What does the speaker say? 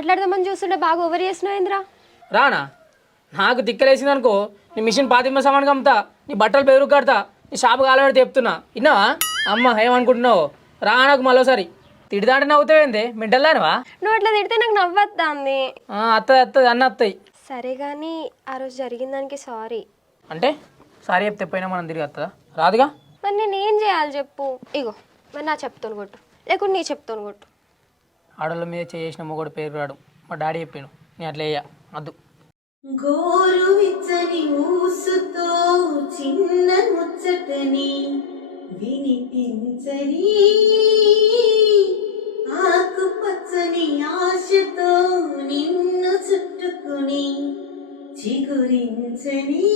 మాట్లాడదామని చూస్తుంటే బాగా ఓవర్ చేస్తున్నావు ఏంద్రా రానా? నాకు తిక్కలేసింది అనుకో నీ మిషన్ పాతిమ సామాన్ అమ్ముతా నీ బట్టలు బెదురు కడతా నీ షాపు కాలబెడితే చెప్తున్నా. విన్నావా? అమ్మ ఏమనుకుంటున్నావు? రా నాకు మరోసారి. తిడిదాంటే నవ్వుతావేందే? మింటల్లానవా నువ్వు అట్లా తిడితే నాకు నవ్వొద్దాంది అత్తది అత్తది అన్న అత్తయి సరే కానీ ఆ రోజు జరిగిన దానికి సారీ. అంటే? సారీ చెప్తే పోయినా మనం తిరిగి వస్తుందా రాదుగా? మరి నేను ఏం చేయాలి చెప్పు? ఇగో మరి నా చెప్తాను కొట్టు. లేకుంటే నీ చెప్తాను కొట్టు. ఆడోళ్ళ మీద చేసిన మొగోడు పేరు రాడు. మా డాడీ చెప్పాను నేను అట్లా వేయ అద్దు గోరువిచ్చని ఊసుతో చిన్న ముచ్చటని వినిపించని ఆకుపచ్చని ఆశతో నిన్ను చుట్టుకుని చిగురించని